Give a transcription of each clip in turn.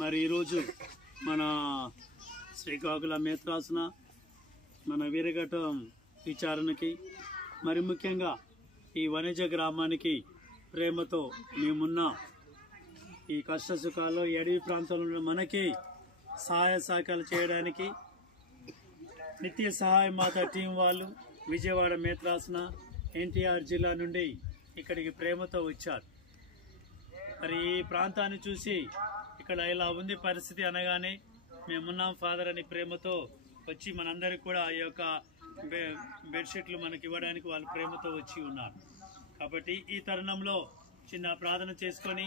మరి ఈరోజు మన శ్రీకాకుళం మేత్రాసన మన వీరఘట్టం విచారణకి మరి ముఖ్యంగా ఈ వనిజ గ్రామానికి ప్రేమతో మేమున్న ఈ కష్ట సుఖాల్లో ఈ అడవి ప్రాంతంలో మనకి సహాయ సహకారాలు చేయడానికి నిత్య సహాయ మాత టీం వాళ్ళు విజయవాడ మేత్రాసన ఎన్టీఆర్ జిల్లా నుండి ఇక్కడికి ప్రేమతో వచ్చారు. మరి ఈ ప్రాంతాన్ని చూసి ఇక్కడ ఇలా ఉంది పరిస్థితి అనగానే మేమున్నాం ఫాదర్ అని ప్రేమతో వచ్చి మనందరికి కూడా ఈ యొక్క బెడ్షీట్లు మనకి ఇవ్వడానికి వాళ్ళు ప్రేమతో వచ్చి ఉన్నారు. కాబట్టి ఈ తరుణంలో చిన్న ప్రార్థన చేసుకొని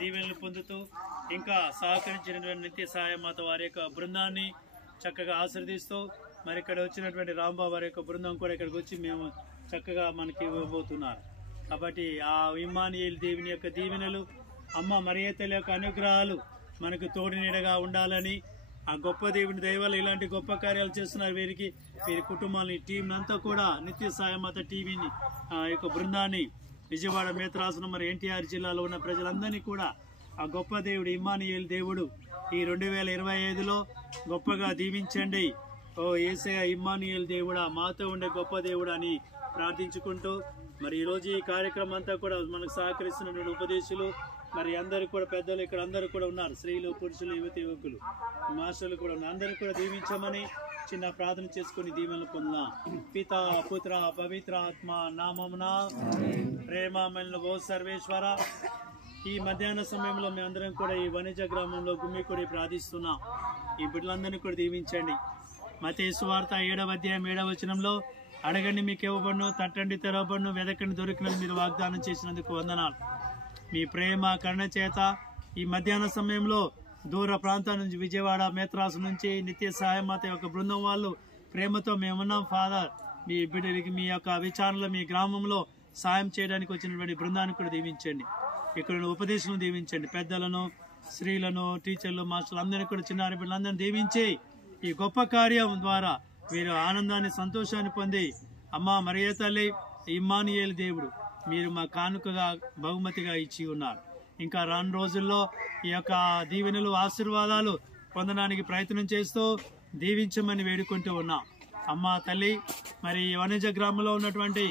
దీవెనలు పొందుతూ ఇంకా సహకరించినటువంటి నిత్య సహాయమాత వారి యొక్క బృందాన్ని చక్కగా ఆశీర్వదిస్తూ మరి ఇక్కడ వచ్చినటువంటి రాంబాబు వారి యొక్క బృందం కూడా ఇక్కడికి వచ్చి మేము చక్కగా మనకి ఇవ్వబోతున్నారు. కాబట్టి ఆ ఇమ్మానుయేలు దేవుని యొక్క దీవెనలు అమ్మ మరియ తల్లి యొక్క అనుగ్రహాలు మనకు తోడు నీడగా ఉండాలని ఆ గొప్ప దేవుని దయవల్ల ఇలాంటి గొప్ప కార్యాలు చేస్తున్నారు. వీరి కుటుంబాలని టీం అంతా కూడా నిత్య సాయమాత టీవీని యొక్క బృందాన్ని విజయవాడ మేత్రాసనం మరి ఎన్టీఆర్ జిల్లాలో ఉన్న ప్రజలందరినీ కూడా ఆ గొప్ప దేవుడు ఇమ్మానుయేలు దేవుడు ఈ 2025లో గొప్పగా దీవించండి. ఓ యేసయ్య ఇమ్మానుయేలు దేవుడా మాతో ఉండే గొప్ప దేవుడు అని ప్రార్థించుకుంటూ మరి ఈరోజు ఈ కార్యక్రమం అంతా కూడా మనకు సహకరిస్తున్నటువంటి ఉపదేశులు మరి అందరూ కూడా పెద్దలు ఇక్కడ అందరూ కూడా ఉన్నారు. స్త్రీలు పురుషులు యువతి యువకులు మాస్టర్లు కూడా ఉన్నారు. అందరూ కూడా దీవించమని చిన్న ప్రార్థన చేసుకుని దీవెనలు పొందాం. పితా పుత్ర పవిత్ర ఆత్మ నామమున ప్రేమమైన ఓ సర్వేశ్వర ఈ మధ్యాహ్న సమయంలో మేమందరం కూడా ఈ వనిజ గ్రామంలో గుమ్మికూడి ప్రార్థిస్తున్నాం. ఈ బిడ్డలందరినీ కూడా దీవించండి. మత్తయి సువార్త 7వ అధ్యాయం 7వ వచనంలో అడగండి మీకు ఇవ్వబడును, తట్టండి తెరవబడును, వెదకండి దొరికినది మీరు వాగ్దానం చేసినందుకు వందనాలు. మీ ప్రేమ కరుణ చేత ఈ మధ్యాహ్న సమయంలో దూర ప్రాంతాల నుంచి విజయవాడ మేత్రాసు నుంచి నిత్య సహాయమాత యొక్క బృందం వాళ్ళు ప్రేమతో మేమున్నాం ఫాదర్ మీ బిడ్డలకి మీ యొక్క విచారణలో మీ గ్రామంలో సాయం చేయడానికి వచ్చినటువంటి బృందాన్ని కూడా దీవించండి. ఇక్కడ ఉపదేశాలను దీవించండి. పెద్దలను స్త్రీలను టీచర్లు మాస్టర్లు అందరినీ కూడా చిన్నారి బిడ్డలందరినీ దీవించి ఈ గొప్ప కార్యం ద్వారా మీరు ఆనందాన్ని సంతోషాన్ని పొంది అమ్మ మరియ తల్లి ఇమ్మానుయేలు దేవుడు మీరు మా కానుకగా బహుమతిగా ఇచ్చి ఉన్నారు. ఇంకా రాను రోజుల్లో ఈ యొక్క దీవెనలు ఆశీర్వాదాలు పొందడానికి ప్రయత్నం చేస్తూ దీవించమని వేడుకుంటూ ఉన్నాం. అమ్మ తల్లి మరి వనిజ గ్రామంలో ఉన్నటువంటి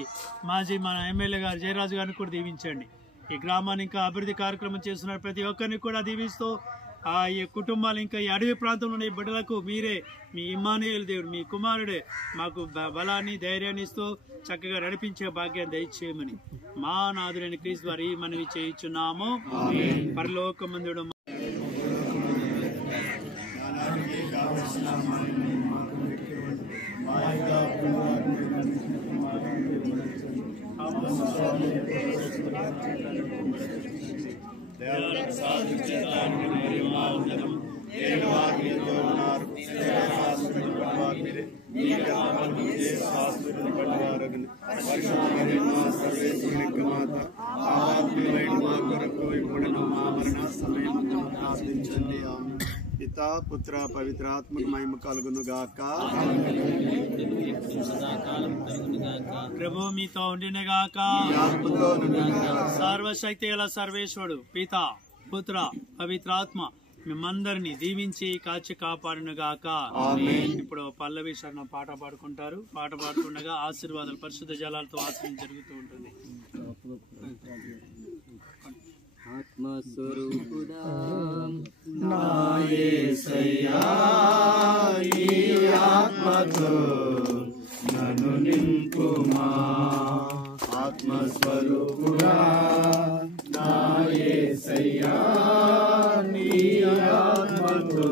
మాజీ మన ఎమ్మెల్యే గారు జయరాజు గారిని కూడా దీవించండి. ఈ గ్రామాన్ని ఇంకా అభివృద్ధి కార్యక్రమం చేస్తున్న ప్రతి ఒక్కరిని కూడా దీవిస్తూ ఈ కుటుంబాలు ఇంకా ఈ అడవి ప్రాంతంలో ఈ బిడ్డలకు మీరే మీ ఇమ్మానుయేలు దేవుడు మీ కుమారుడే మాకు బలాన్ని ధైర్యాన్ని ఇస్తూ చక్కగా నడిపించే భాగ్యాన్ని దయచేయమని మా నాథుడైన క్రీస్తు వారి మనవి చేయించున్నాము. పరలోకమందుడు పితా పుత్ర పవిత్రాత్మక మహిమ కలుగును గాక. ప్రభు మీతో ఉండిన గాక. సర్వశక్తి గల సర్వేశ్వరుడు పితా పుత్ర పవిత్రాత్మ మిమ్మందరినీ దీవించి కాచి కాపాడును గాక. ఇప్పుడు పల్లవి శరణం పాట పాడుకుంటారు. పాట పాడుతుండగా ఆశీర్వాదాలు పరిశుద్ధ జలాలతో ఆశ్రయం జరుగుతూ ఉంటుంది. ఆత్మస్వరూపుడా నా యేసయ్యా ఈ ఆత్మతో నన్ను నింపుమా. ఆత్మస్వరూపుడా నా యేసయ్యా నీ ఆత్మతో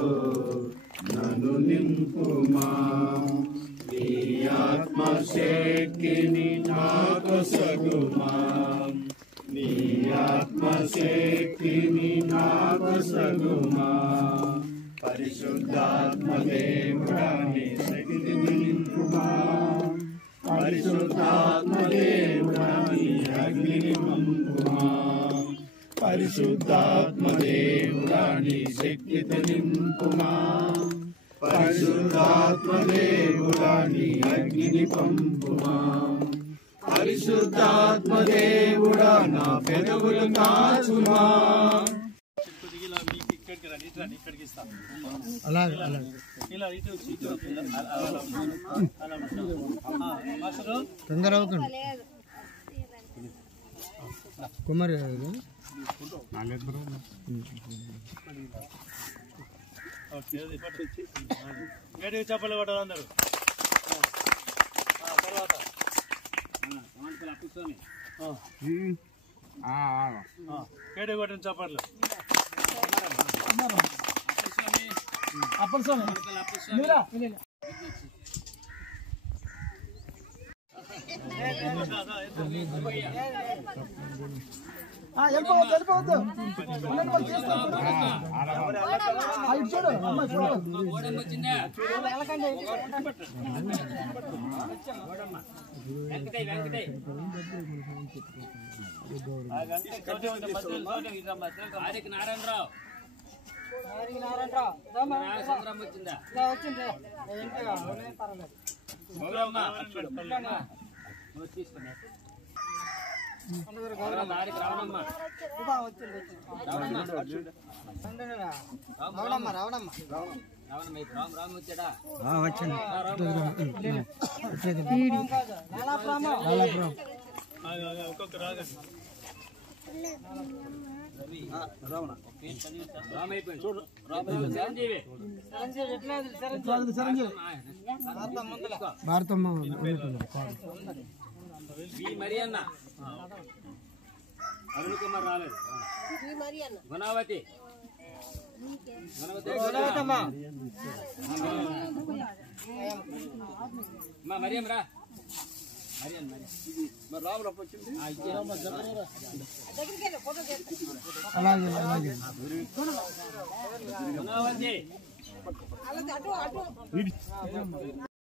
నన్ను నింపుమా. నీ ఆత్మశక్తిని నాకు సగుమా. నీ ఆత్మశక్తిని నాకు సగుమా. పరిశుద్ధాత్మ దేవుడా నీ శక్తిని నింపుమా. పరిశుద్ధాత్మ దేవుడా నీ అగ్నిని పంపుమా. పరిశుద్ధాత్మ దేవుడా నీ శక్తిని నింపుమా. పరిశుద్ధాత్మ దేవుడా నీ అగ్నిని పంపుమా. పరిశుద్ధాత్మ దేవుడా నా పెదవులు కాచుమా. కొద్దిగా మీకు ఇక్కడికి ఇక్కడికి ఇస్తా అలాగే అలాగే ఇలా ఇటు వచ్చి ఇటు అలా మాస్టరు కంగారవ్వకండి కుమార్ గడికి చెప్పలు కొట్టారు అందరూ తర్వాత గడికి కొట్టిన చప్పట్లు ఒక్కొక్క రాగండి భారతమ్మ మరియన్న అరుణ్ కుమార్ రాలేదు గుణావతి మరియం రా అలాగే అలాగే గుణావతి